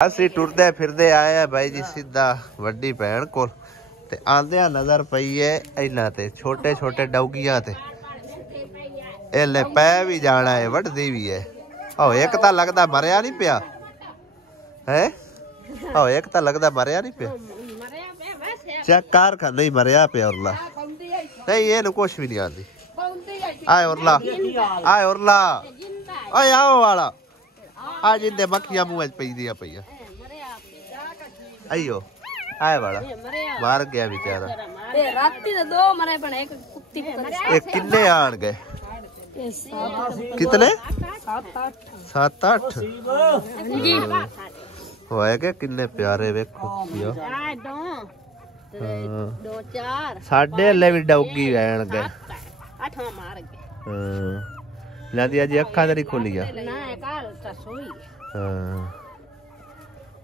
ਅਸੀਂ ਟੁਰਦੇ ਫਿਰਦੇ ਆਏ ਆ ਬਾਈ ਜੀ ਸਿੱਧਾ ਵੱਡੀ ਭੈਣ ਕੋਲ ਤੇ ਆਂਦਿਆਂ ਨਜ਼ਰ ਪਈ ਏ ਇਹਨਾਂ ਤੇ ਛੋਟੇ ਛੋਟੇ ਡੌਗੀਆਂ ਤੇ ਇਹ ਲੈ ਪੈ ਵੀ ਜਾਣਾ ਹੈ ਵੱਢਦੀ ਵੀ ਹੈ। ਆਹ ਇੱਕ ਤਾਂ ਲੱਗਦਾ ਮਰਿਆ ਨਹੀਂ ਪਿਆ ਹੈ। ਆਹ ਇੱਕ ਤਾਂ ਲੱਗਦਾ ਮਰਿਆ ਨਹੀਂ ਪਿਆ। ਚੈੱਕ ਕਰ ਖਾ ਨਹੀਂ ਮਰਿਆ ਪਿਆ ਉਰਲਾ ਨਹੀਂ ਇਹਨੂੰ ਕੁਛ ਵੀ ਨਹੀਂ ਆਉਂਦੀ। ਆਏ ਉਰਲਾ ਆਏ ਉਰਲਾ ਓਏ ਆਓ ਵਾਲਾ ਆ ਜਿੰਦੇ ਮੱਖੀਆਂ ਮੂੰਹ ਚ ਪੈਂਦੀਆਂ ਪਈਆਂ ਆਈਓ ਆਏ ਵਾਲਾ ਮਾਰ ਗਿਆ ਵਿਚਾਰਾ। ਤੇ ਰਾਤੀ ਦੇ ਦੋ ਮਰੇ ਬਣੇ ਇੱਕ ਕੁੱਤੀ ਇਹ ਕਿੰਨੇ ਆਣ ਗਏ कितने 7-8 होए के किन्ने प्यारे वेखो साडे ले भी डौगी रहन गए लादी अज अखा तेरी खोलिया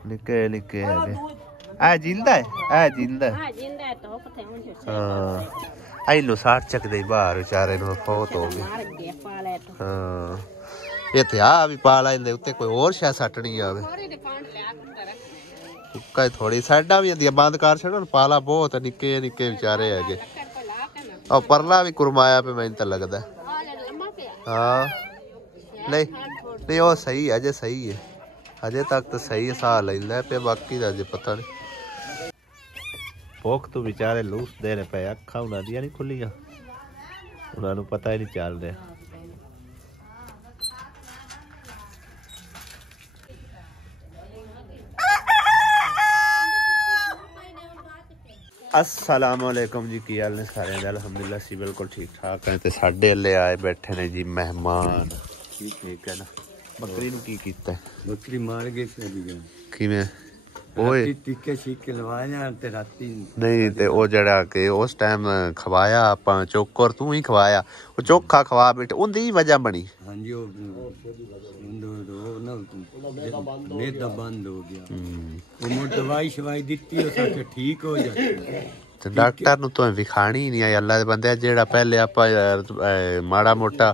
निके निके है आ जिंदा है आइलो साठ चक दे बाहर बेचारे नु फौत हो गए। हां इथे आ भी पाला इंदे उत्ते कोई और शा सटनी आवे कुक्का थोड़ी साइडा भी आंदी बंद कर छड़ो पाला बहुत निके निके बेचारे हैगे और परला भी कुरमाया पे मैनू तो लगदा। हां नहीं वो सही है अजे सही है अजे तक तो सही सा लैंदा पे बाकी दा अजे पता नहीं। भुख तो बेचारे लूस दे पे अखा उन्होंने नहीं खुलिया उन्होंने पता ही नहीं चल रहा। अस्सलामुअलैकुम जी की हाल ने सारे अल्हम्दुलिल्लाह सी बिल्कुल ठीक ठाक है। ते साडे अल्ले आए बैठे ने जी मेहमान ठीक है ना। बकरी नूं की कीता बकरी मार गए किवें ओए टिक्के छिक्के लवाया ते राती नहीं ते ओ जड़ा के उस टाइम खवाया आपां चोकर तू ही खवाया ओ चोखा खवा बेटे उंदी वजह बनी। हां जी ओ मेदा बंद हो गया ओ मो दवाई शवाई दित्ती ओ साके ठीक हो जाती ते डॉक्टर नु तो विखाणी नहीं आई अल्लाह दे बंदे जेड़ा पहले आपां माड़ा मोटा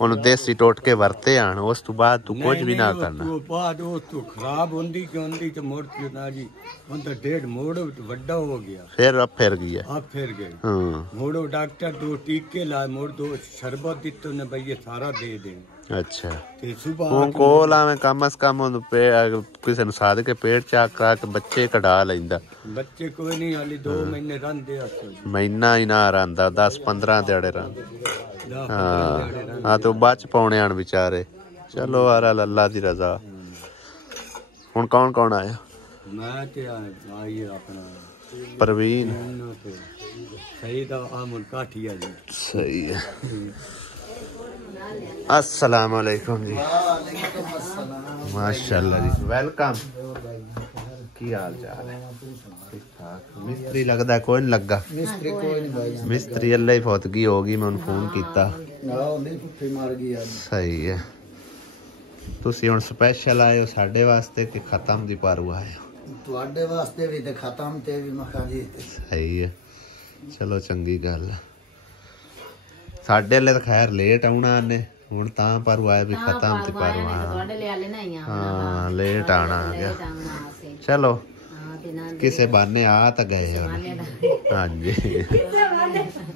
ओनु देसी टोटके वरते आन उस तो बाद तू कुछ भी ना करना तो बाद ओ तो खराब होंदी ते मोड़ ना जी उन तो डेढ़ मोड़ वड्डा हो गया फिर अब फिर गया अब फिर गए। हां मोड़ो डॉक्टर दो टीके ला मोड़ दो शरबत दित्तो ने भई सारा दे दे। अच्छा ते सुबह को लावे कम से कम पे किसी ने साध के पेट चाक करा के बच्चे कढा लेंदा बच्चे कोई नहीं हाली 2 महीने रंदे महीना ही ना रंदा 10-15 दिहाड़े रंद। हाँ तो बच पाने आन बेचारे चलो यार अल्लाह दी रजा। हुन कौन कौन आया मैं ते आई अपना परवीन सही दा आमन काठिया जी सही है। अस्सलाम वालेकुम जी माशाल्लाह जी वेलकम की हाल चाल है ठीक ठाक। मिस्त्री लगदा कोई नहीं लगा मिस्त्री कोई नहीं भाई मिस्त्री अल्लाह ही फौतगी होगी मैं फोन कीता सही है। तुसी हुन स्पेशल आए हो साडे वास्ते कि खत्म दी पारू आए हो तुहाडे वास्ते भी ते खत्म ते भी मखा जी सही है चलो चंगी गल साडे ले तो खैर लेट आना ने हुण तां पारू आए भी खत्म ते पारू हां लेट आना आ गया चलो किसे बहाने आ तो गए हाँ जी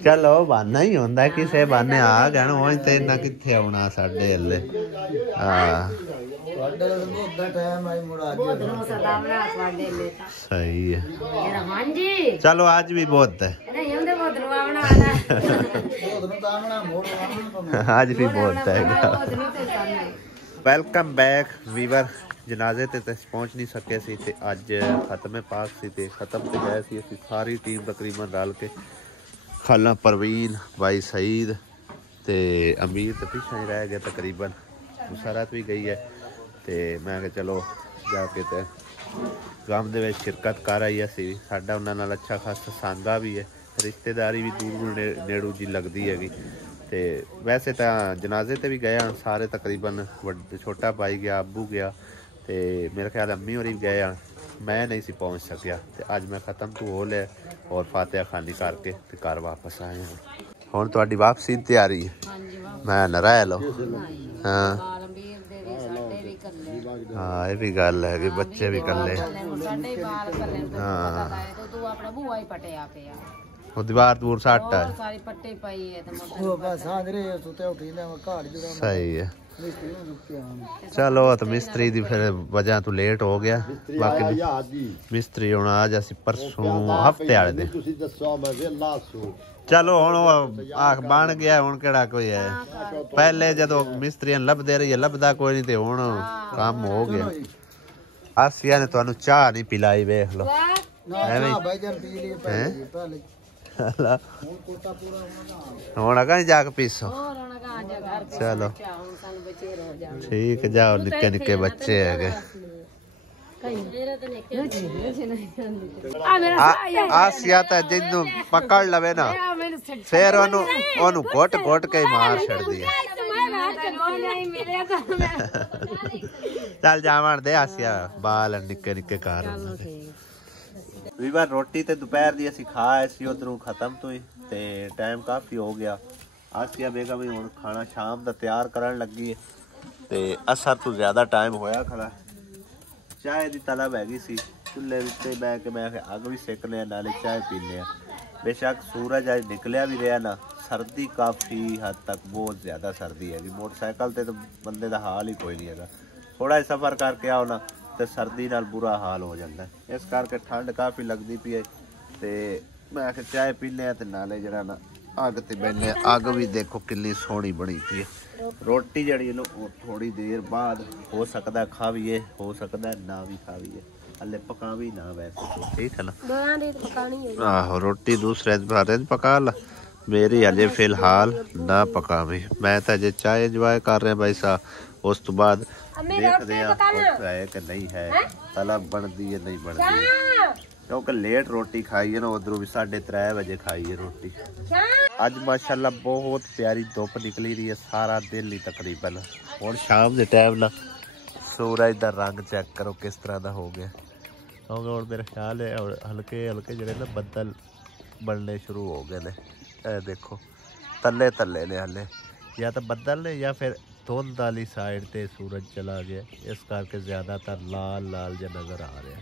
चलो बहाना ही होंदा किसे बहाने आ गए वो ते इन्ना कित्थे आउणा साडे अल्ले। हां सही है चलो आज भी बहुत है आज भी बहुत है। वेलकम बैक वीवर जनाजे ते पहुंच नहीं सके सी ते अज खत्मे पाक सी ते खत्म ते गए सी असी सारी टीम तकरीबन रल के खाला परवीन भाई सईद ते अमीर ते पिछा ही रह गया तकरीबन मुसरत भी गई है ते मैं कहा चलो जाके ते गम दे विच शिरकत कर आई असी साडा उन्हां नाल अच्छा खासा सांगा भी है रिश्तेदारी भी दूर नेड़ू जी लगती हैगी ते वैसे तो जनाजे ते भी गए सारे तकरीबन छोटा भाई गया अबू गया ते मेरे ख्याल अम्मी होरी भी गए मैं नहीं सी पहुँच सकिया ते अज मैं खत्म तो हो लिया और फातिहा खानी करके ते घर वापस आए हैं। हुण तुहाडी वापसी दी तैयारी है मैं न रह लो। हाँ ਹਾਂ ਇਹ ਵੀ ਗੱਲ ਹੈ ਕਿ ਬੱਚੇ ਵੀ ਕੱਲੇ ਸਾਡੇ ਬਾਲ ਕੱਲੇ ਹਾਂ ਤੂੰ ਆਪਣਾ ਬੂਆ ਹੀ ਪਟਿਆ ਪਿਆ ਉਹ ਦੀਵਾਰ ਦੂਰ ਸੱਟ ਹੈ ਸਾਰੀ ਪੱਟੀ ਪਈ ਹੈ ਤੇ ਉਹ ਬਸ ਸਾਂਝਰੇ ਸੁੱਤੇ ਉੱਠੀ ਨਾ ਘਾੜ ਜੁੜਾ ਸਹੀ ਹੈ ਮਿਸਤਰੀ ਨੂੰ ਰੁਕਿਆ ਚਲੋ ਤਾਂ ਮਿਸਤਰੀ ਦੀ ਫਿਰ ਵਜ੍ਹਾ ਤੋਂ ਲੇਟ ਹੋ ਗਿਆ ਬਾਕੀ ਮਿਸਤਰੀ ਹੁਣ ਆ ਜਾ ਸੀ ਪਰਸੋਂ ਹਫਤੇ ਵਾਲੇ ਦੇ ਤੁਸੀਂ ਦੱਸੋ ਮੈਂ ਵੇਲਾ ਸੂ ਚਲੋ ਹੁਣ ਉਹ ਆਖ ਬਣ ਗਿਆ ਹੁਣ ਕਿਹੜਾ ਕੋਈ ਹੈ ਪਹਿਲੇ ਜਦੋਂ ਮਿਸਤਰੀਆਂ ਲੱਭਦੇ ਰਹੀ ਲੱਭਦਾ ਕੋਈ ਨਹੀਂ ਤੇ ਹੁਣ ਕੰਮ ਹੋ ਗਿਆ ਆਸੀਆ ਨੇ ਤੁਹਾਨੂੰ ਚਾਹ ਨਹੀਂ ਪਿਲਾਈ ਵੇਖ ਲਓ ਨਾ ਭਾਈ ਜਨ ਪੀ ਲਈ ਪਹਿਲੇ ਹੁਣ ਕੋਟਾ ਪੂਰਾ ਹੋਣਾ ਹੁਣ ਅਗਾ ਜਾ ਕੇ ਪੀਸੋ ਹੋਰ ਹੁਣ ਕਹਾਂ ਜਾ ਘਰ ਤੇ ਚਲੋ ਹੁਣ ਸਾਨੂੰ ਬੱਚੇ ਰੋ ਜਾ ਠੀਕ ਜਾਓ ਨਿੱਕੇ ਨਿੱਕੇ ਬੱਚੇ ਹੈਗੇ ਆਸੀਆ ਤਾਂ ਜਿੰਨੂੰ ਪਕੜ ਲਵੇ ਨਾ ਫਿਰ ਉਹਨੂੰ ਘੁੱਟ ਘੁੱਟ ਕੇ ਮਾਰ ਛੱਡਦੀ ਹੈ ਚੱਲ ਜਾਵਣ ਦੇ ਆਸੀਆ ਬਾਲ ਨਿੱਕੇ ਨਿੱਕੇ ਕਰ ਵੀ ਵਾਰ ਰੋਟੀ ਤੇ ਦੁਪਹਿਰ ਦੀ ਅਸੀਂ ਖਾ ਆਏ ਸੀ ਉਧਰੋਂ ਖਤਮ ਤੋਂ ਹੀ ਤੇ ਟਾਈਮ ਕਾਫੀ ਹੋ ਗਿਆ ਆਸੀਆ ਬੇਗਮ ਵੀ ਹੁਣ ਖਾਣਾ ਸ਼ਾਮ ਦਾ ਤਿਆਰ ਕਰਨ ਲੱਗੀ ਹੈ ਤੇ ਅਸਰ ਤੋਂ ਜ਼ਿਆਦਾ ਟਾਈਮ ਹੋਇਆ ਖੜਾ ਚਾਹ ਦੀ ਤਲਬ ਹੈਗੀ ਸੀ ਚੁੱਲ੍ਹੇ ਵਿੱਚ ਬਹਿ ਕੇ ਮੈਂ ਅੱਗ ਵੀ ਸੇਕ ਲਿਆ ਨਾਲੇ ਚਾਹ ਪੀ ਲਿਆ ਬੇਸ਼ੱਕ ਸੂਰਜ ਅੱਜ ਨਿਕਲਿਆ ਵੀ ਰਿਹਾ ਨਾ ਸਰਦੀ ਕਾਫੀ ਹੱਦ ਤੱਕ ਬਹੁਤ ਜ਼ਿਆਦਾ ਸਰਦੀ ਹੈਗੀ ਮੋਟਰਸਾਈਕਲ ਤੇ ਤਾਂ ਬੰਦੇ ਦਾ ਹਾਲ ਹੀ ਕੋਈ ਨਹੀਂ ਹੈਗਾ ਥੋੜਾ ਜਿਹਾ ਸਫ਼ਰ ਕਰਕੇ ਆਓ ਨਾ ਤੇ ਸਰਦੀ ਨਾਲ ਬੁਰਾ ਹਾਲ ਹੋ ਜਾਂਦਾ ਇਸ ਕਰਕੇ ਠੰਡ ਕਾਫੀ ਲੱਗਦੀ ਪਈ ਹੈ ਤੇ ਮੈਂ ਕਿ ਚਾਹ ਪੀਨੇ ਆ ਤੇ ਨਾਲੇ ਜਿਹੜਾ ਨਾ ਅੱਗ ਤੇ ਬੈਠੇ ਅੱਗ ਵੀ ਦੇਖੋ ਕਿੰਨੀ ਸੋਹਣੀ ਬਣੀ ਪਈ ਹੈ ਰੋਟੀ ਜਿਹੜੀ ਇਹਨੂੰ ਉਹ ਥੋੜੀ ਦੇਰ ਬਾਅਦ ਹੋ ਸਕਦਾ ਖਾਵੀਏ ਹੋ ਸਕਦਾ ਨਾ ਵੀ ਖਾਵੀਏ ਹਲੇ ਪਕਾਵੀ ਨਾ ਵੈਸੇ ਠੀਕ ਹੈ ਨਾ ਦੋਆਂ ਦੀ ਪਕਾਣੀ ਹੈ ਆਹੋ ਰੋਟੀ ਦੂਸਰੇ ਬਾਰੇ ਪਕਾ ਲਾ ਮੇਰੀ ਹਲੇ ਫਿਲਹਾਲ ਨਾ ਪਕਾਵੀ ਮੈਂ ਤਾਂ ਜੇ ਚਾਹ ਇੰਜੋਏ ਕਰ ਰਿਹਾ ਭਾਈ ਸਾਹਿਬ ਉਸ ਤੋਂ ਬਾਅਦ ਦੇਖਦੇ ਆ ਹੈ ਕਿ ਨਹੀਂ ਹੈ ਤਲਬ ਬਣਦੀ ਹੈ ਨਹੀਂ ਬਣਦੀ ਕਿਉਂਕਿ ਲੇਟ ਰੋਟੀ ਖਾਈ ਹੈ ਨਾ ਉਧਰੋਂ ਵੀ 3:30 ਵਜੇ ਖਾਈ ਹੈ ਰੋਟੀ ਅੱਜ ਮਾਸ਼ਾਅੱਲਾ ਬਹੁਤ ਪਿਆਰੀ ਧੁੱਪ ਨਿਕਲੀ ਰਹੀ ਹੈ ਸਾਰਾ ਦਿਨ ਹੀ ਤਕਰੀਬਨ ਹੁਣ ਸ਼ਾਮ ਦੇ ਟਾਈਮ ਨਾਲ ਸੂਰਜ ਦਾ ਰੰਗ ਚੈੱਕ ਕਰੋ ਕਿਸ ਤਰ੍ਹਾਂ ਦਾ ਹੋ ਗਿਆ ਕਿਉਂਕਿ ਹੁਣ ਮੇਰਾ ਖਿਆਲ ਹੈ ਹਲਕੇ ਹਲਕੇ ਜਿਹੜੇ ਨਾ ਬੱਦਲ ਬਣਨੇ ਸ਼ੁਰੂ ਹੋ ਗਏ ਨੇ ਇਹ ਦੇਖੋ ਤੱਲੇ ਤੱਲੇ ਨੇ ਹਲੇ ਜਾਂ ਤਾਂ ਬੱਦਲ ਨੇ ਜਾਂ ਫਿਰ ਧੁੰਦ ਵਾਲੀ ਸਾਈਡ ਤੇ ਸੂਰਜ ਚਲਾ ਗਿਆ ਇਸ ਕਰਕੇ ਜ਼ਿਆਦਾਤਰ ਲਾਲ ਲਾਲ ਜਿਹਾ ਨਜ਼ਰ ਆ ਰਿਹਾ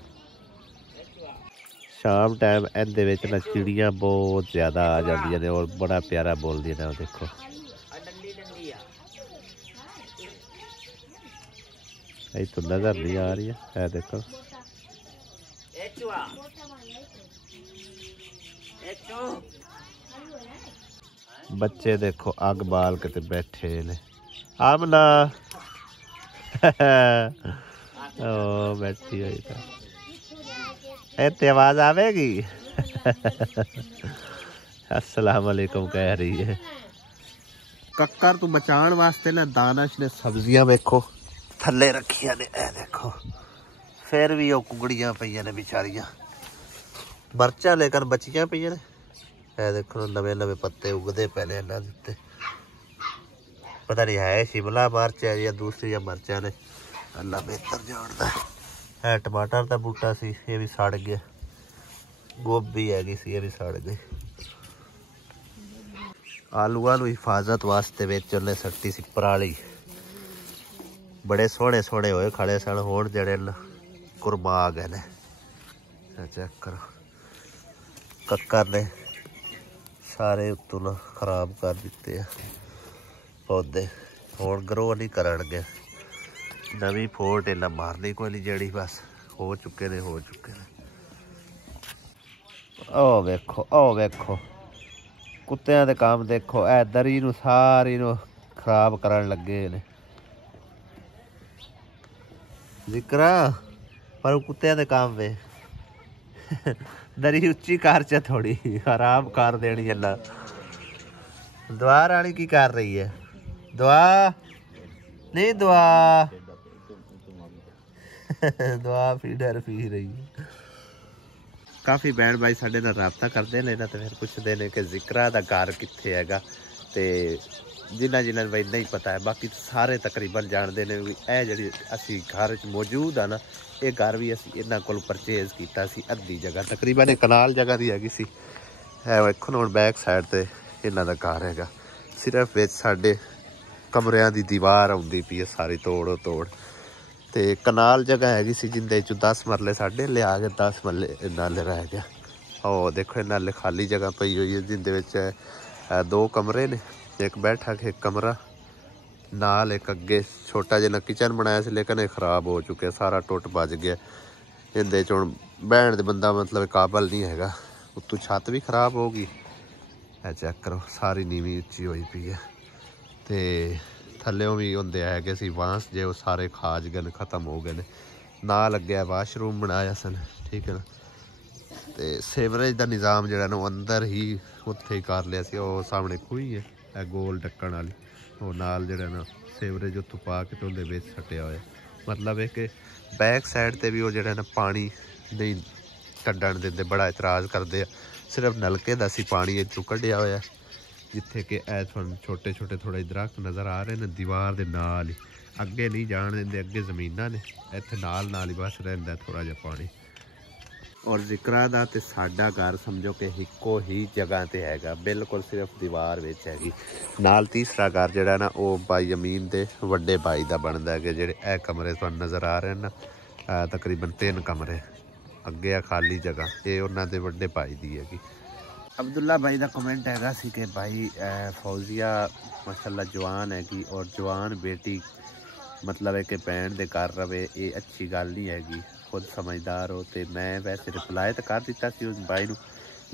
ਸ਼ਾਮ ਟਾਈਮ ਇਹਦੇ ਵਿੱਚ ਨਾ ਚਿੜੀਆਂ ਬਹੁਤ ਜ਼ਿਆਦਾ ਆ ਜਾਂਦੀਆਂ ਨੇ ਔਰ ਬੜਾ ਪਿਆਰਾ ਬੋਲਦੀਆਂ ਨੇ ਉਹ ਦੇਖੋ ਇਹ ਤਾਂ ਨਜ਼ਰ ਨਹੀਂ ਆ ਰਹੀ ਹੈ ਦੇਖੋ ਬੱਚੇ ਦੇਖੋ ਅੱਗ ਬਾਲ ਕੇ ਤੇ ਬੈਠੇ ਨੇ ਆਮਨਾ ਉਹ ਬੈਠੀ ਹੋਈ ਤਾਂ ਇੱਥੇ ਆਵਾਜ਼ ਆਵੇਗੀ अस्सलाम वालेकुम कह रही है कक्कर तो बचाने वास्ते ना दानश ने सब्जियां वेखो थले रखिया ने ए देखो फिर भी वो कुगड़ियां पईयां ने बेचारियां मर्चा लेकर बचियां पईयां ने ए देखो नवे नवे पत्ते उगदे पहले इन्हां दे उत्ते पता नहीं है शिमला मिर्च है या दूसरी मिर्चा ने अल्लाह बेहतर जानदा है टमाटर का बूटा सी ये भी सड़ गया गोभी हैगी सी ये भी सड़ गई आलूआं नूं हिफाजत वास्ते विच उन्हें सट्टी सी पराली बड़े सोहने सोहने होए खड़े सन हुण जिहड़े कुरमा गए ने चेक करो कक्कर ने सारे उत्तों ना खराब कर दिते पौधे हुण ग्रो नहीं करनगे नवी फोट इन्ना मारनी कोई नहीं जड़ी बस हो चुके ने ओ वेखो कुत्तियां दे काम देखो ए दरी नूं सारी नूं खराब करन लगे ने जिक्रा पर कुत्तियां दे काम वे दरी उच्ची कर च थोड़ी खराब कर देनी अल्लाह दुआ रानी की कर रही है दुआ नहीं दुआ दुआ फीडर पी रही है काफ़ी भैन भाई साढ़े नाल राबता करते हैं ना तो फिर पुछते हैं कि जिक्रा दा घर कित्थे हैगा ते जिन्हां भाई नहीं पता है बाकी सारे तकरीबन जानते हैं भी यह जी असी घर च मौजूद आ ना ये घर भी असी इन्हां कोल परचेज किया अद्धी जगह तकरीबन एक कनाल जगह की हैगी सी वेखो हुण बैक साइड ते इन्हां दा घर हैगा सिर्फ विच साडे कमरियां दी दीवार आउंदी पई है सारी तोड़ ਤੇ ਕਨਾਲ ਜਗ੍ਹਾ ਹੈਗੀ ਸੀ ਜਿੰਦੇ ਚੋਂ 10 ਮਰਲੇ ਸਾਡੇ ਲਿਆ ਕੇ 10 ਮਰਲੇ ਨਾਲੇ ਰਹਿ ਗਿਆ। ਉਹ ਦੇਖੋ ਇਹ ਨਾਲੇ ਖਾਲੀ ਜਗ੍ਹਾ ਪਈ ਹੋਈ ਹੈ ਜਿੰਦੇ ਵਿੱਚ 2 ਕਮਰੇ ਨੇ, ਇੱਕ ਬੈਠਕ ਇੱਕ ਕਮਰਾ ਨਾਲ, ਇੱਕ ਅੱਗੇ ਛੋਟਾ ਜਿਹਾ ਕਿਚਨ ਬਣਾਇਆ ਸੀ ਲੇਕਿਨ ਇਹ ਖ਼ਰਾਬ ਹੋ ਚੁੱਕਿਆ, ਸਾਰਾ ਟੁੱਟ ਭੱਜ ਗਿਆ। ਇਹਦੇ 'ਚ ਹੁਣ ਬਹਿਣ ਦੇ ਬੰਦਾ ਮਤਲਬ ਕਾਬਲ ਨਹੀਂ ਹੈਗਾ। ਉੱਤੋਂ ਛੱਤ ਵੀ ਖ਼ਰਾਬ ਹੋ ਗਈ, ਇਹ ਚੈੱਕ ਕਰੋ ਸਾਰੀ ਨੀਵੀਂ ਉੱਚੀ ਹੋਈ ਪਈ ਹੈ। ਤੇ ਥੱਲਿਓਂ ਵੀ ਹੁੰਦੇ ਹੈਗੇ ਸੀ ਬਾਂਸ ਜੇ, ਉਹ ਸਾਰੇ ਖਾਜ ਗਏ ਨੇ, ਖ਼ਤਮ ਹੋ ਗਏ ਨੇ। ਨਾਲ ਲੱਗਿਆ ਵਾਸ਼ਰੂਮ ਬਣਾਇਆ ਸਨ, ਠੀਕ ਹੈ ਨਾ। ਤੇ ਸੀਵਰੇਜ ਦਾ ਨਿਜ਼ਾਮ ਜਿਹੜਾ ਨਾ ਉਹ ਅੰਦਰ ਹੀ ਉੱਥੇ ਹੀ ਕਰ ਲਿਆ ਸੀ। ਉਹ ਸਾਹਮਣੇ ਖੂਹੀ ਹੈ ਇਹ ਗੋਲ ਢੱਕਣ ਵਾਲੀ, ਉਹ ਨਾਲ ਜਿਹੜਾ ਨਾ ਸੀਵਰੇਜ ਉੱਥੋਂ ਪਾ ਕੇ ਤੇ ਉਹਦੇ ਵਿੱਚ ਸੱਟਿਆ ਹੋਇਆ। ਮਤਲਬ ਹੈ ਕਿ ਬੈਕ ਸਾਈਡ ਤੇ ਵੀ ਉਹ ਜਿਹੜਾ ਨਾ ਪਾਣੀ ਨਹੀਂ ਕੱਢਣ ਦਿੰਦੇ, ਬੜਾ ਇਤਰਾਜ਼ ਕਰਦੇ ਆ। ਸਿਰਫ ਨਲਕੇ ਦਾ ਸੀ ਪਾਣੀ ਇੱਥੋਂ ਕੱਢਿਆ ਹੋਇਆ, ਜਿੱਥੇ ਕਿ ਇਹ ਤੁਹਾਨੂੰ ਛੋਟੇ ਛੋਟੇ ਥੋੜ੍ਹੇ ਦਰਖਤ ਨਜ਼ਰ ਆ ਰਹੇ ਨੇ ਦੀਵਾਰ ਦੇ ਨਾਲ ਹੀ, ਅੱਗੇ ਨਹੀਂ ਜਾਣ ਦਿੰਦੇ, ਅੱਗੇ ਜ਼ਮੀਨਾਂ ਨੇ, ਇੱਥੇ ਨਾਲ ਨਾਲ ਹੀ ਬਸ ਰਹਿੰਦਾ ਥੋੜ੍ਹਾ ਜਿਹਾ ਪਾਣੀ। ਔਰ ਜ਼ਿਕਰਾਂ ਦਾ ਤੇ ਸਾਡਾ ਘਰ ਸਮਝੋ ਕਿ ਇੱਕੋ ਹੀ ਜਗ੍ਹਾ ਤੇ ਹੈਗਾ, ਬਿਲਕੁਲ ਸਿਰਫ ਦੀਵਾਰ ਵਿੱਚ ਹੈਗੀ। ਨਾਲ ਤੀਸਰਾ ਘਰ ਜਿਹੜਾ ਨਾ ਉਹ ਭਾਈ ਅਮੀਨ ਦੇ ਵੱਡੇ ਭਾਈ ਦਾ ਬਣਦਾ ਹੈਗਾ। ਜਿਹੜੇ ਇਹ ਕਮਰੇ ਤੁਹਾਨੂੰ ਨਜ਼ਰ ਆ ਰਹੇ ਨਾ, ਤਕਰੀਬਨ 3 ਕਮਰੇ ਅੱਗੇ ਆ ਖਾਲੀ ਜਗ੍ਹਾ, ਇਹ ਉਹਨਾਂ ਦੇ ਵੱਡੇ ਭਾਈ ਦੀ ਹੈਗੀ। ਅਬਦੁੱਲਾ ਭਾਈ ਦਾ ਕਮੈਂਟ ਹੈਗਾ ਸੀ ਕਿ ਭਾਈ ਫੌਜ਼ੀਆ ਮਾਸ਼ਾਅੱਲਾ ਜਵਾਨ ਹੈਗੀ ਔਰ ਜਵਾਨ ਬੇਟੀ ਮਤਲਬ ਹੈ ਕਿ ਭੈਣ ਦੇ ਘਰ ਰਵੇ, ਇਹ ਅੱਛੀ ਗੱਲ ਨਹੀਂ ਹੈਗੀ, खुद समझदार हो। तो मैं वैसे रिप्लाई तो कर दिता सी उस भाई नूं,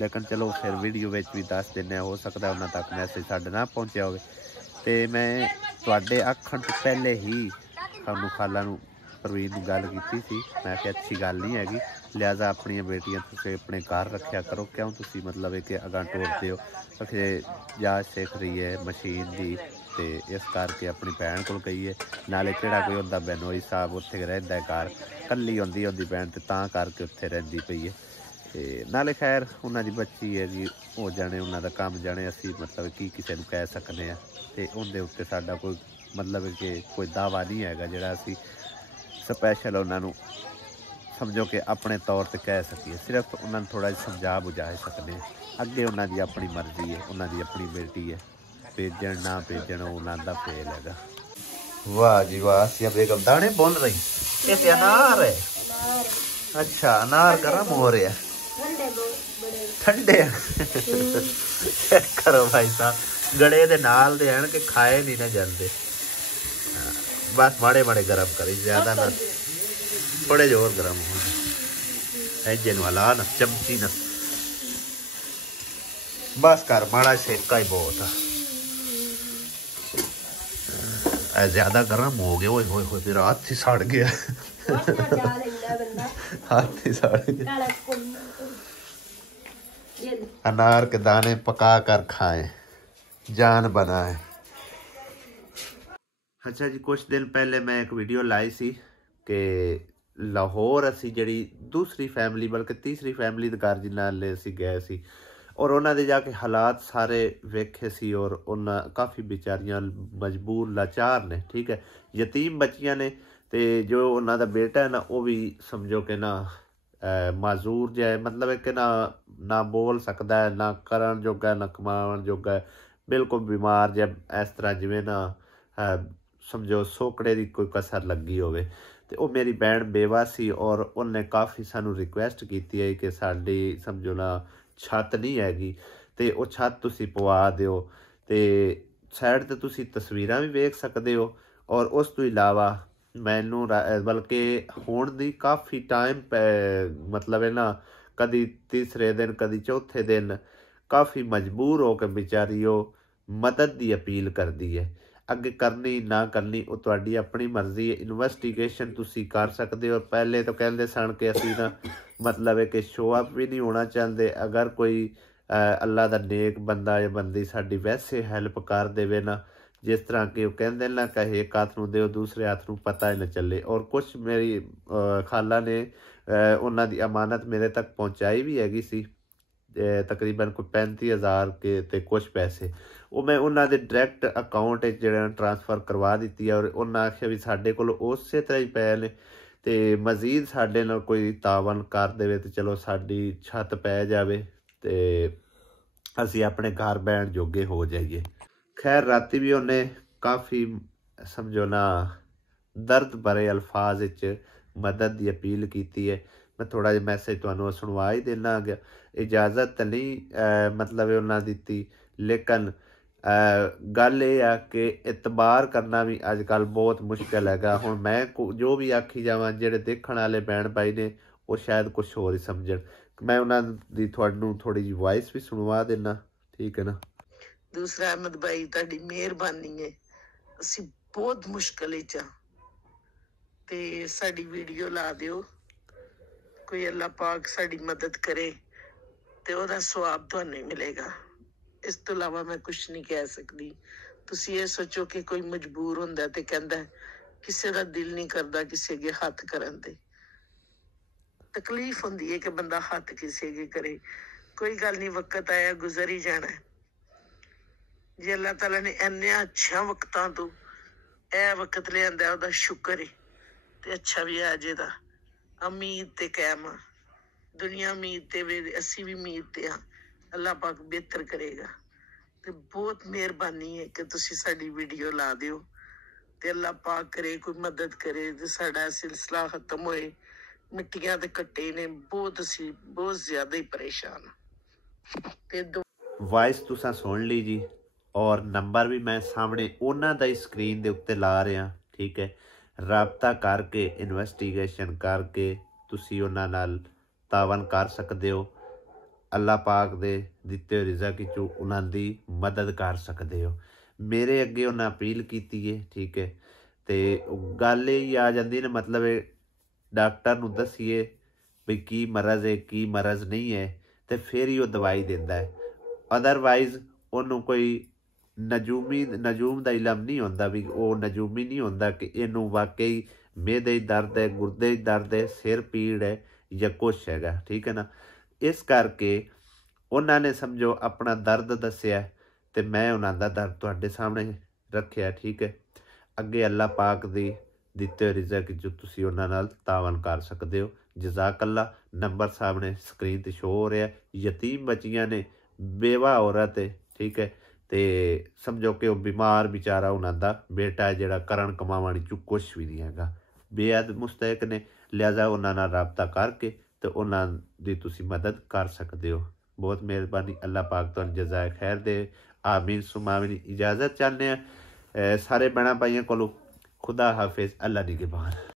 लेकिन चलो फिर वीडियो में भी दस दें, हो सकता उन्होंने तक मैसेज साढ़े ना पहुँचा हो। तो मैं तुहाडे आखण तो पहले ही सानू खाला नूं प्रवीण नूं गल कीती सी, मैं कि अच्छी गल नहीं हैगी, लिहाजा अपन बेटियां तुसीं अपने घर रखिया करो। क्यों तुसीं मतलब है कि अगां टोरदे हो, कि जाच सीख रही है मशीन की, तो इस करके अपनी भैन को गई है। नाले किहड़ा कोई उहदा बेनोई साहब उत्थे रहिंदा है घर, कल्ली आउंदी उहदी भैन, ते तां करके उत्थे रहिंदी पई है। ते नाले खैर उन्हां दी बच्ची है जी, हो जाने उन्हां दा काम जाने, असीं मतलब की किसी नूं कह सकने आ। ते उहदे उत्ते साडा कोई मतलब कि कोई दावा नहीं हैगा जिहड़ा असीं स्पैशल उन्हां नूं समझो कि अपने तौर पर कह सकीए। सिर्फ उन्होंने थोड़ा जिहा समझा बुझा सकते हैं, अगे उन्होंने अपनी मर्जी है, उन्होंने अपनी बेटी है, भेजन ना भेजन उन्होंने दा फेल है। वाह जी वाह, सिया बेगम दाने बोल रही, ये तो अनार है। अच्छा अनार गर्म हो रहा है, ठंडे चेक करो भाई साहब, गले दे नाल दे हैं कि खाए नहीं ना जाते, बस माड़े माड़े गर्म करी, ज्यादा ना, थोड़े जोर गर्म हो इंजन वाला ना, चमची ना, बस कर माड़ा सेका ही बहुत है। ज्यादा गर्म हो गया, ओए होए होए मेरा हाथ ही सड़ गया, हाथ ही सड़ गया। अनार के दाने पका कर खाएं, जान बनाए। अच्छा जी, कुछ दिन पहले मैं एक वीडियो लाई सी कि लाहौर असी जी दूसरी फैमिली बल्कि तीसरी फैमिली के घर जिन्हें असी गए सी और उन्होंने जाके हालात सारे वेखे सी और उन्हें काफ़ी बेचारियां मजबूर लाचार ने, ठीक है, यतीम बच्चियां ने। तो जो उन्होंने बेटा है ना वो भी समझो कि ना माजूर जो है, मतलब है कि ना बोल सकता है, ना करन जोगा, ना कमावन जोगा, बिल्कुल बीमार जब इस तरह जिमें ना समझो सोकड़े की कोई कसर लगी होवे। तो वो मेरी भैन बेवा सी और उन्हें काफ़ी सानू रिक्वेस्ट की है कि साडी समझो ना छत नहीं हैगी, तो वो छत तुसी पवा दिओ। तो साइड ते तुसी तस्वीरां भी वेख सकते हो और उस तो इलावा मैनू बल्कि हुण दी काफ़ी टाइम मतलब है ना, कदी तीसरे दिन कदी चौथे दिन काफ़ी मजबूर हो के बेचारी वो मदद की अपील करती है। अगे करनी ना करनी वो तुहाडी अपनी मर्जी है, इन्वेस्टिगेशन तुसी कर सकते हो। पहले तो कहते सन कि असी ना मतलब है कि शो अप भी नहीं होना चाहते, अगर कोई अल्लाह दा नेक बंदा या बंदी साडी वैसे हैल्प कर देवे ना, जिस तरह कि वो कहते ना कि एक हाथ नूं दे दूसरे हाथ नूं पता ही ना चले। और कुछ मेरी खाला ने उन्हां दी अमानत मेरे तक पहुँचाई भी हैगी सी, तकरीबन कोई 35,000 के ते कुछ पैसे, वो मैं उन्होंने डायरैक्ट अकाउंट जो ट्रांसफर करवा दी है और उन्हें आख्या भी साढ़े को उस तरह ही पै ने, तो मजीद साढ़े नाल कोई तावन कर दे तो चलो साड़ी छत पै जाए तो असी अपने घर बहन जोगे हो जाइए। खैर राती भी उन्हें काफ़ी समझो ना ਦਰਦ ਭਰੇ ਅਲਫਾਜ਼ ਵਿੱਚ ਮਦਦ ਦੀ ਅਪੀਲ ਕੀਤੀ ਹੈ। ਮੈਂ ਥੋੜਾ ਜਿਹਾ ਮੈਸੇਜ ਤੁਹਾਨੂੰ ਸੁਣਵਾ ਹੀ ਦੇਣਾ ਆ ਗਿਆ। ਇਜਾਜ਼ਤ ਤਾਂ ਨਹੀਂ ਮਤਲਬ ਉਹਨਾਂ ਦਿੱਤੀ, ਲੇਕਿਨ ਗੱਲ ਇਹ ਆ ਕਿ ਇਤਬਾਰ ਕਰਨਾ ਵੀ ਅੱਜ ਕੱਲ੍ਹ ਬਹੁਤ ਮੁਸ਼ਕਿਲ ਹੈਗਾ। ਹੁਣ ਮੈਂ ਜੋ ਵੀ ਆਖੀ ਜਾਵਾਂ, ਜਿਹੜੇ ਦੇਖਣ ਵਾਲੇ ਭੈਣ ਭਾਈ ਨੇ ਉਹ ਸ਼ਾਇਦ ਕੁਛ ਹੋਰ ਹੀ ਸਮਝਣ। ਮੈਂ ਉਹਨਾਂ ਦੀ ਤੁਹਾਨੂੰ ਥੋੜੀ ਜਿਹੀ ਵਾਇਸ ਵੀ ਸੁਣਵਾ ਦੇਣਾ, ਠੀਕ ਹੈ ਨਾ। ਦੂਸਰਾ ਅਹਿਮਦ ਭਾਈ ਤੁਹਾਡੀ ਮਿਹਰਬਾਨੀ ਹੈ, ਅਸੀਂ ਬਹੁਤ ਮੁਸ਼ਕਿਲ ਵਿੱਚ ਆ ਤੇ ਸਾਡੀ ਵੀਡੀਓ ਲਾ ਦਿਓ, ਕੋਈ ਅੱਲਾ ਪਾਕ ਸਾਡੀ ਮਦਦ ਕਰੇ ਤੇ ਉਹਦਾ ਸਵਾਬ ਤੁਹਾਨੂੰ ਹੀ ਮਿਲੇਗਾ। ਇਸ ਤੋਂ ਇਲਾਵਾ ਮੈਂ ਕੁਛ ਨਹੀਂ ਕਹਿ ਸਕਦੀ। ਤੁਸੀਂ ਇਹ ਸੋਚੋ ਕਿ ਕੋਈ ਮਜਬੂਰ ਹੁੰਦਾ ਤੇ ਕਹਿੰਦਾ ਕਿਸੇ ਦਾ ਦਿਲ ਨਹੀਂ ਕਰਦਾ ਕਿਸੇ ਅੱਗੇ ਹੱਥ ਕਰਨ ਦੇ, ਤਕਲੀਫ ਹੁੰਦੀ ਹੈ ਕਿ ਬੰਦਾ ਹੱਥ ਕਿਸੇ ਅੱਗੇ ਕਰੇ। ਕੋਈ ਗੱਲ ਨਹੀਂ, ਵਕਤ ਆਇਆ ਗੁਜ਼ਰ ਹੀ ਜਾਣਾ। ਜੇ ਅੱਲਾਹ ਤਾਲਾ ਨੇ ਇੰਨੇ ਅੱਛਾ ਵਕਤਾਂ ਤੋਂ ਇਹ ਵਕਤ ਲਿਆਂਦਾ, ਉਹਦਾ ਸ਼ੁਕਰ ਹੈ ਤੇ ਅੱਛਾ ਵੀ ਆ ਜੇ ਦਾ। ਉਮੀਦ ਤੇ ਕਾਇਮ ਆ, ਦੁਨੀਆ ਉਮੀਦ ਤੇ ਵੇ, ਅਸੀਂ ਵੀ ਉਮੀਦ ਤੇ ਹਾਂ। ਅੱਲਾਹ ਪਾਕ ਬਿਹਤਰ ਕਰੇਗਾ ਤੇ ਬਹੁਤ ਮਿਹਰਬਾਨੀ ਹੈ ਕਿ ਤੁਸੀਂ ਸਾਡੀ ਵੀਡੀਓ ਲਾ ਦਿਓ ਤੇ ਅੱਲਾਹ ਪਾਕ ਕਰੇ ਕੋਈ ਮਦਦ ਕਰੇ ਤੇ ਸਾਡਾ ਸਿਲਸਿਲਾ ਖਤਮ ਹੋਏ। ਮਿੱਟੀਆਂ ਦੇ ਕੱਟੇ ਨੇ ਬਹੁਤ, ਅਸੀਂ ਬਹੁਤ ਜ਼ਿਆਦਾ ਹੀ ਪਰੇਸ਼ਾਨ ਤੇ ਵਾਇਸ ਤੁਸੀਂ ਸੁਣ ਲਈ ਜੀ, ਔਰ ਨੰਬਰ ਵੀ ਮੈਂ ਸਾਹਮਣੇ ਉਹਨਾਂ ਦਾ ਹੀ ਸਕਰੀਨ ਦੇ ਉੱਤੇ ਲਾ ਰਿਹਾ, ਠੀਕ ਹੈ। ਰਾਬਤਾ ਕਰਕੇ ਇਨਵੈਸਟੀਗੇਸ਼ਨ ਕਰਕੇ ਤੁਸੀਂ ਉਹਨਾਂ ਨਾਲ ਤਾਵਨ ਕਰ ਸਕਦੇ ਹੋ। ਅੱਲਾਹ ਪਾਕ ਦੇ ਦਿੱਤੇ ਹੋਏ ਰਿਜ਼ਕ ਵਿੱਚੋਂ ਉਹਨਾਂ ਦੀ ਮਦਦ ਕਰ ਸਕਦੇ ਹੋ। ਮੇਰੇ ਅੱਗੇ ਉਹਨਾਂ ਅਪੀਲ ਕੀਤੀ ਹੈ, ਠੀਕ ਹੈ। ਤੇ ਗੱਲ ਇਹ ਆ ਜਾਂਦੀ ਨਾ, ਮਤਲਬ ਡਾਕਟਰ ਨੂੰ ਦੱਸੀਏ ਵੀ ਕੀ ਮਰਜ਼ ਹੈ ਕੀ ਮਰਜ਼ ਨਹੀਂ ਹੈ, ਤੇ ਫਿਰ ਹੀ ਉਹ ਦਵਾਈ ਦਿੰਦਾ ਹੈ। ਅਦਰਵਾਈਜ਼ ਉਹਨੂੰ ਕੋਈ ਨਜੂਮ ਦਾ ਇਲਮ ਨਹੀਂ ਹੁੰਦਾ, ਵੀ ਉਹ ਨਜੂਮੀ ਨਹੀਂ ਹੁੰਦਾ ਕਿ ਇਹਨੂੰ ਵਾਕਈ ਮਿਹਦੇ 'ਚ ਦਰਦ ਹੈ, ਗੁਰਦੇ 'ਚ ਦਰਦ ਹੈ, ਸਿਰ ਪੀੜ ਹੈ ਜਾਂ ਕੁਛ ਹੈਗਾ, ਠੀਕ ਹੈ ਨਾ। ਇਸ ਕਰਕੇ ਉਹਨਾਂ ਨੇ ਸਮਝੋ ਆਪਣਾ ਦਰਦ ਦੱਸਿਆ ਤੇ ਮੈਂ ਉਹਨਾਂ ਦਾ ਦਰਦ ਤੁਹਾਡੇ ਸਾਹਮਣੇ ਰੱਖਿਆ, ਠੀਕ ਹੈ। ਅੱਗੇ ਅੱਲਾਹ ਪਾਕ ਦੀ ਦਿੱਤੇ ਹੋਏ ਰਿਜ਼ਕ ਜੋ ਤੁਸੀਂ ਉਹਨਾਂ ਨਾਲ ਤਾਵਨ ਕਰ ਸਕਦੇ ਹੋ। ਜਜ਼ਾਕੱਲਾ। ਨੰਬਰ ਸਾਹਮਣੇ ਸਕਰੀਨ 'ਤੇ ਸ਼ੋ ਹੋ ਰਿਹਾ। ਯਤੀਮ ਬੱਚੀਆਂ ਨੇ, ਬੇਵਾ ਔਰਤ ਹੈ, ਠੀਕ ਹੈ। ਤੇ ਸਮਝੋ ਕਿ ਉਹ ਬਿਮਾਰ ਵਿਚਾਰਾ ਉਹਨਾਂ ਦਾ ਬੇਟਾ ਜਿਹੜਾ ਕਰਨ ਕਮਾਉਣ 'ਚ ਕੁਛ ਵੀ ਨਹੀਂ ਹੈਗਾ, ਬੇਅਦ ਮੁਸਤਹਿਕ ਨੇ। ਲਿਹਾਜ਼ਾ ਉਹਨਾਂ ਨਾਲ ਰਾਬਤਾ ਕਰਕੇ ਤੇ ਉਹਨਾਂ ਦੀ ਤੁਸੀਂ ਮਦਦ ਕਰ ਸਕਦੇ ਹੋ। ਬਹੁਤ ਮਿਹਰਬਾਨੀ। ਅੱਲਾਹ ਪਾਕ ਤੁਹਾਨੂੰ ਜਜ਼ਾਏ ਖੈਰ ਦੇ। ਆਮੀਨ ਸੁਮਾਮੀਨ। ਇਜਾਜ਼ਤ ਚਾਹੁੰਦੇ ਹਾਂ ਸਾਰੇ ਭੈਣਾਂ ਭਾਈਆਂ ਕੋਲੋਂ। खुदा हाफिज। अल्लाह निगहबान।